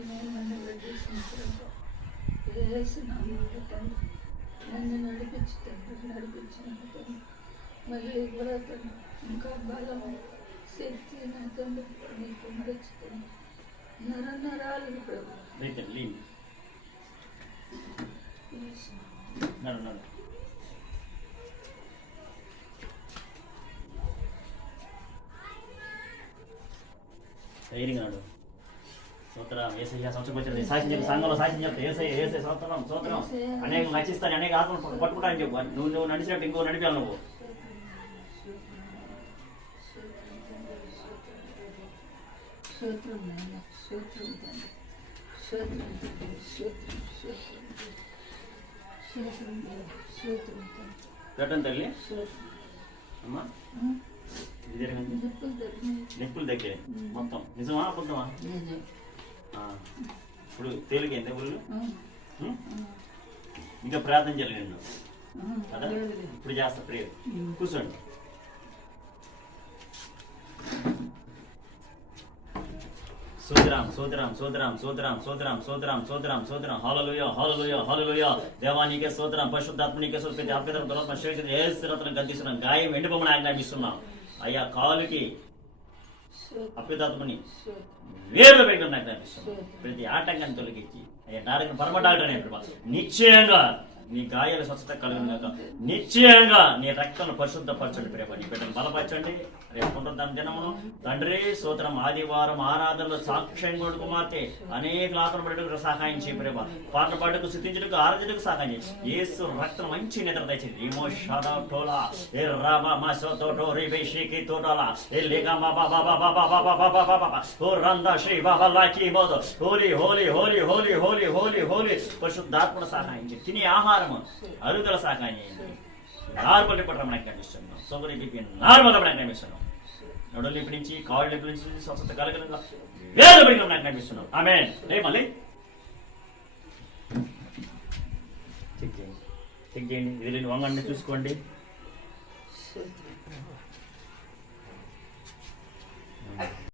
నన్ను విడిచిన వేసినామంటే తండ్రి నన్ను నడిపించిన తండ్రి మళ్ళీ కూడా తండ్రి ఇంకా బలము శక్తి నా తండ్రి నీకు మరచుతుంది నరాలు ప్రభు ధైర్యంగా స్తోత్రం ఏసయ్య సంవత్సరం సాక్షి చెప్పి సంఘంలో సాక్షి చెప్తే ఏసయ్య స్తోత్రం స్తోత్రం అనేక నచ్చిస్తాను అనేక ఆత్మలు పట్టుకుంటాను చెప్పు నువ్వు నడిచినట్టు ఇంకో నడిపాను నువ్వు పెట్టండి తల్లి అమ్మా నిప్పులు దగ్గర మొత్తం నిజమా అబద్ధమా ఇప్పుడు తేలికైంది ఊళ్ళు ఇంకా ప్రార్థన చేయలేదు కదా ఇప్పుడు చేస్తా ప్రేయర్ కూర్చోండి సోదరం హల్లెలూయా దేవానికి స్తోత్రం పరిశుద్ధాత్మనికి స్తోత్రం ఆప్యతరం దొరకన శక్తి యేసురత్నం గద్దిస్తున్నాం గాయం ఎండిపోమని ఆజ్ఞాపిస్తున్నాం అయ్యా కాలుకి అప్యుతాత్మని వేర్లు పెట్టడం ఆజ్ఞాపిస్తున్నాం ప్రతి ఆటంకాన్ని తొలగించి అయ్యా డాక్టర్ పరమ డాక్టర్ అనే నిశ్చయంగా నీ గాయాల స్వస్థత కలుగును గాక నిశ్చయంగా నీ రక్తం పరిశుద్ధపరచండి ప్రేమ నీ బిడ్డను బలపరచండి రేపు పునరుద్ధరణ దినమును తండ్రి స్తోత్రం ఆదివారం ఆరాధనలో సాక్ష్యం కూడా కుమార్తె అనేక ఆత్మ పడటకు సహాయం చేయ ప్రేమ పాటలు పాటకు స్థుతించడానికి ఆరాధనకు సహాయం చేయి యేసు రక్తం మంచి నిద్ర తెచ్చింది ఏమో షాదా టోలా ఏ రామా మా సోటో రిబేషికి తోటలా ఏ లేగా మా బాబా బాబా బాబా బాబా బాబా ఓ రందా శ్రీ బాబా లాకి మోదో హోలీ హోలీ హోలీ హోలీ హోలీ హోలీ హోలీ పరిశుద్ధాత్మల సహాయం చేయి తినే ఆహారం అరుగుదల సహాయం చేయండి నార్మల్ పట్టడం కనిపిస్తున్నాం సోమరి బీపీ నార్మల్ కనిపిస్తున్నాం నడులు ఇప్పటి నుంచి కాళ్ళు ఇప్పటి నుంచి స్వస్థత కలగలుగా వేద పడిన కనిపిస్తున్నాం ఆమేన్ మళ్ళీ చెక్ చేయండి ఇది వంగండి చూసుకోండి